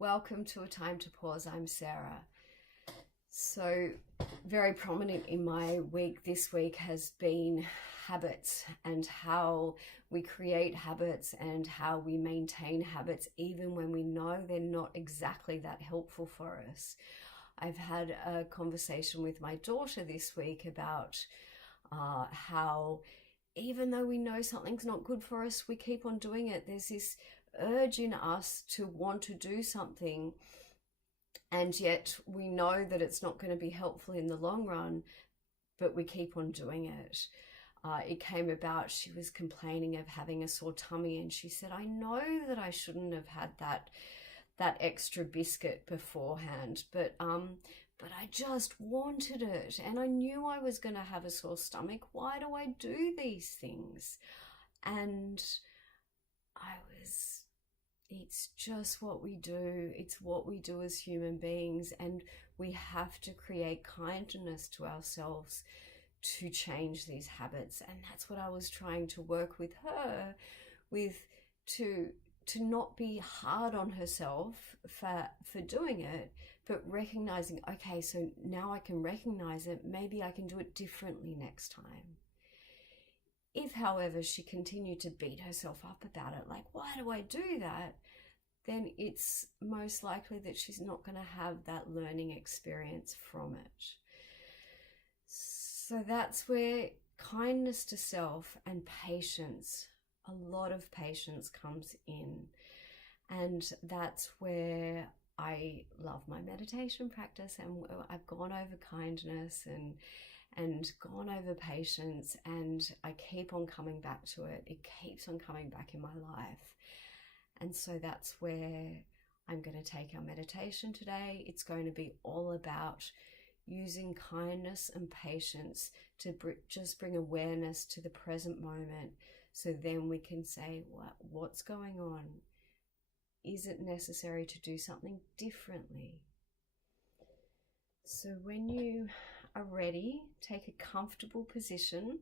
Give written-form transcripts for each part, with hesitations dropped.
Welcome to A Time to Pause. I'm Sarah. So, very prominent in my week this week has been habits and how we create habits and how we maintain habits even when we know they're not exactly that helpful for us. I've had a conversation with my daughter this week about how even though we know something's not good for us, we keep on doing it. There's this urge in us to want to do something, and yet we know that it's not going to be helpful in the long run, but we keep on doing it. It came about, she was complaining of having a sore tummy, and she said, I know that I shouldn't have had that extra biscuit beforehand, but I just wanted it, and I knew I was going to have a sore stomach. Why do I do these things? And it's just what we do. It's what we do as human beings, and we have to create kindness to ourselves to change these habits. And that's what I was trying to work with her with, to not be hard on herself for doing it, but recognizing, okay, so now I can recognize it, maybe I can do it differently next time. If, however, she continued to beat herself up about it, like, why do I do that? Then it's most likely that she's not going to have that learning experience from it. So that's where kindness to self and patience, a lot of patience comes in. And that's where I love my meditation practice, and I've gone over kindness and gone over patience, and I keep on coming back to it. It keeps on coming back in my life. And so that's where I'm going to take our meditation today. It's going to be all about using kindness and patience to just bring awareness to the present moment, so then we can say, what's going on? Is it necessary to do something differently? So when you are ready, take a comfortable position.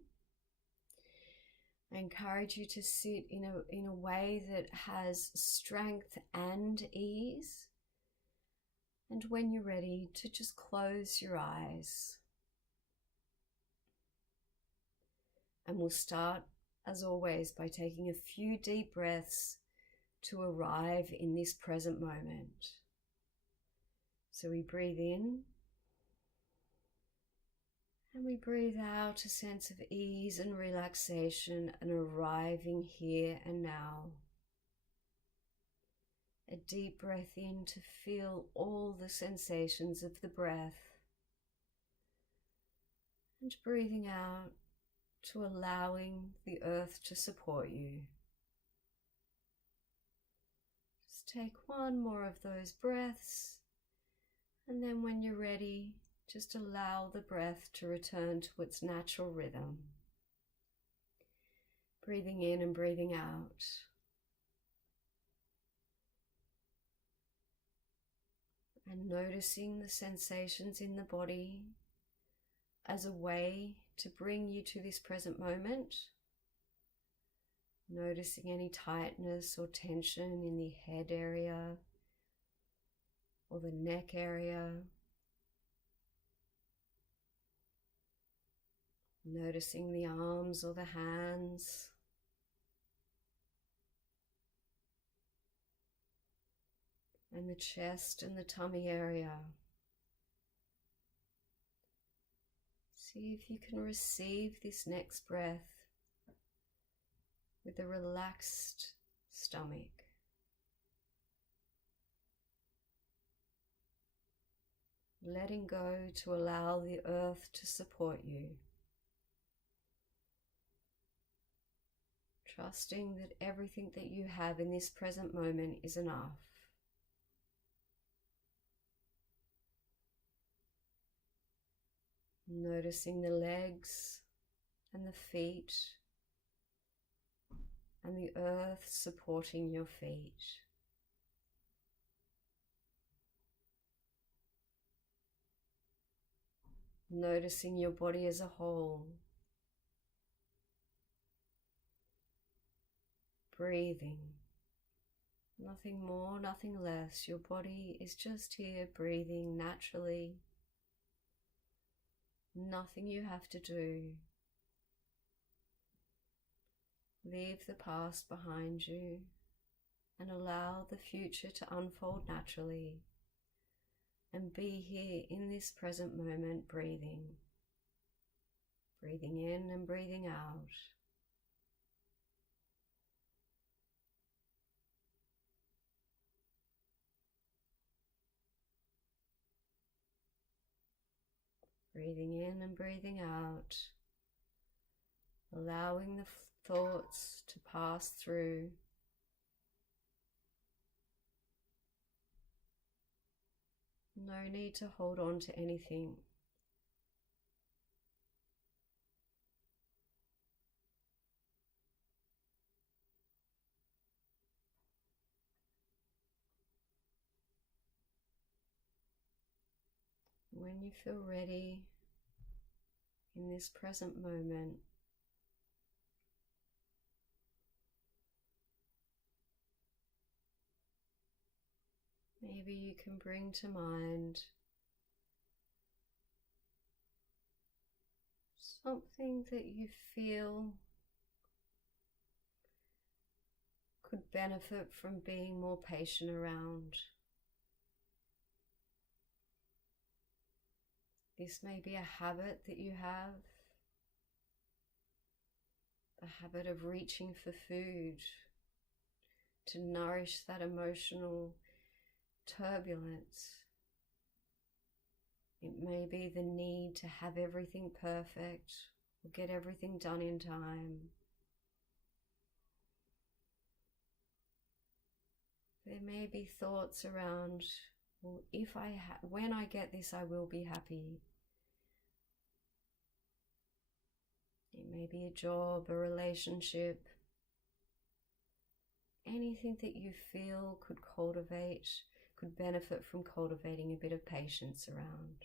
I encourage you to sit in a way that has strength and ease. And when you're ready, to just close your eyes. And we'll start, as always, by taking a few deep breaths to arrive in this present moment. So we breathe in, and we breathe out a sense of ease and relaxation and arriving here and now. A deep breath in to feel all the sensations of the breath, and breathing out to allowing the earth to support you. Just take one more of those breaths, and then when you're ready, just allow the breath to return to its natural rhythm. Breathing in and breathing out. And noticing the sensations in the body as a way to bring you to this present moment. Noticing any tightness or tension in the head area or the neck area. Noticing the arms or the hands. And the chest and the tummy area. See if you can receive this next breath with a relaxed stomach. Letting go to allow the earth to support you. Trusting that everything that you have in this present moment is enough. Noticing the legs and the feet and the earth supporting your feet. Noticing your body as a whole. Breathing Nothing more, nothing less. Your body is just here breathing naturally. Nothing you have to do. Leave the past behind you and allow the future to unfold naturally. And be here in this present moment, breathing. Breathing in and breathing out. Breathing in and breathing out. Allowing the thoughts to pass through. No need to hold on to anything. When you feel ready in this present moment, maybe you can bring to mind something that you feel could benefit from being more patient around. This may be a habit that you have, the habit of reaching for food to nourish that emotional turbulence. It may be the need to have everything perfect or get everything done in time. There may be thoughts around, well, when I get this, I will be happy. It may be a job, a relationship, anything that you feel could benefit from cultivating a bit of patience around.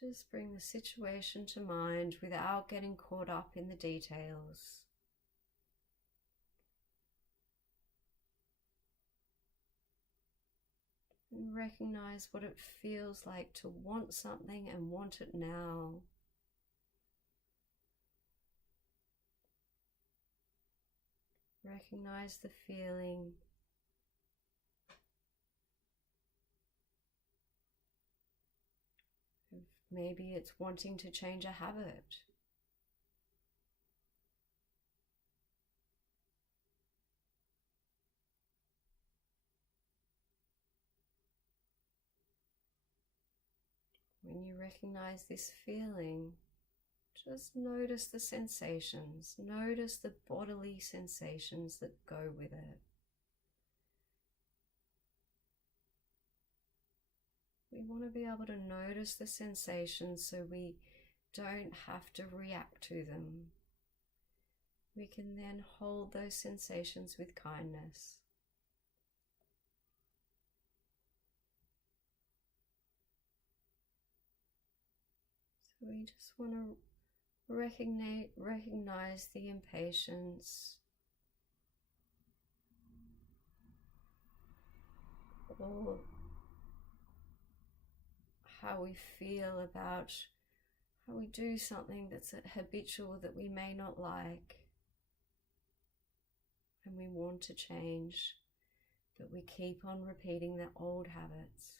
Just bring the situation to mind without getting caught up in the details. And recognize what it feels like to want something and want it now. Recognize the feeling. Maybe it's wanting to change a habit. When you recognize this feeling, just notice the sensations. Notice the bodily sensations that go with it. We want to be able to notice the sensations so we don't have to react to them. We can then hold those sensations with kindness. So we just want to recognize the impatience, or how we feel about how we do something that's habitual that we may not like and we want to change, but we keep on repeating the old habits.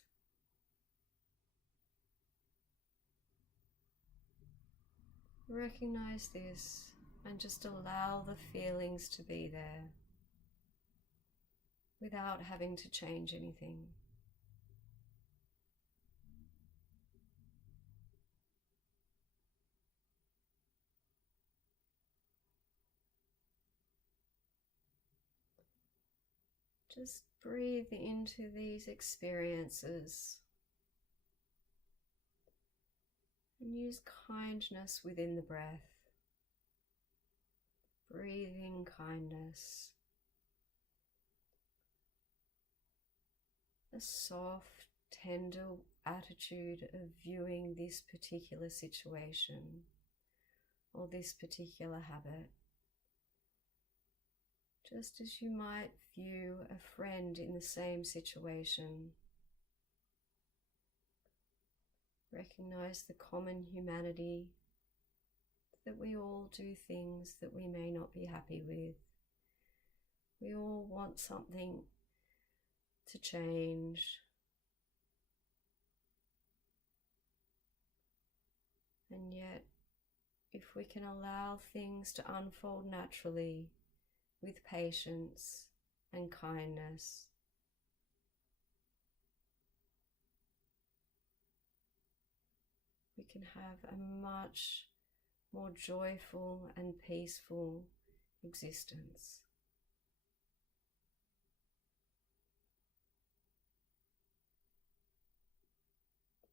Recognize this and just allow the feelings to be there without having to change anything. Just breathe into these experiences and use kindness within the breath. Breathing kindness. A soft, tender attitude of viewing this particular situation, or this particular habit, just as you might view a friend in the same situation. Recognize the common humanity, that we all do things that we may not be happy with. We all want something to change. And yet, if we can allow things to unfold naturally with patience and kindness, we can have a much more joyful and peaceful existence.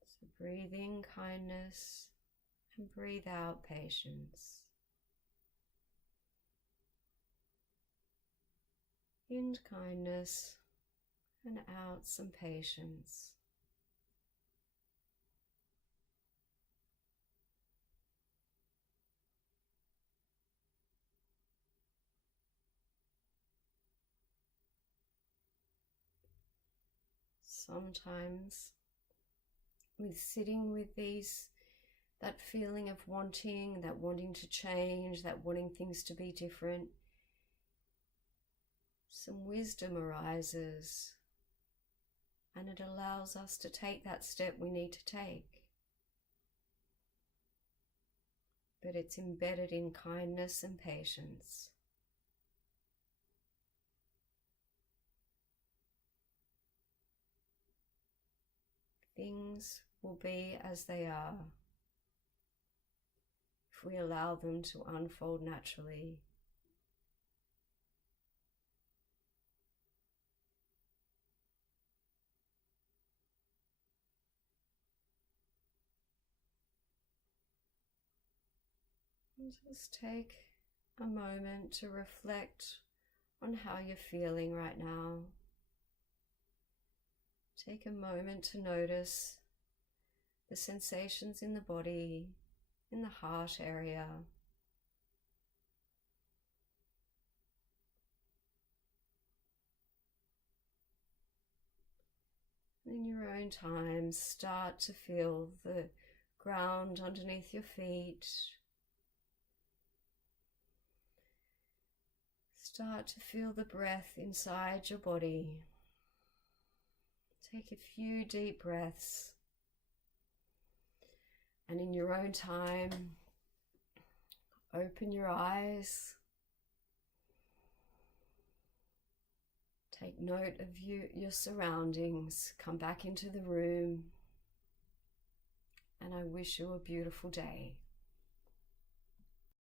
So breathe in kindness and breathe out patience. In kindness and out some patience. Sometimes with sitting with that feeling of wanting, that wanting to change, that wanting things to be different, some wisdom arises, and it allows us to take that step we need to take. But it's embedded in kindness and patience. Things will be as they are if we allow them to unfold naturally. And just take a moment to reflect on how you're feeling right now. Take a moment to notice the sensations in the body, in the heart area. In your own time, start to feel the ground underneath your feet. Start to feel the breath inside your body. Take a few deep breaths, and in your own time, open your eyes. Take note of your surroundings. Come back into the room, and I wish you a beautiful day.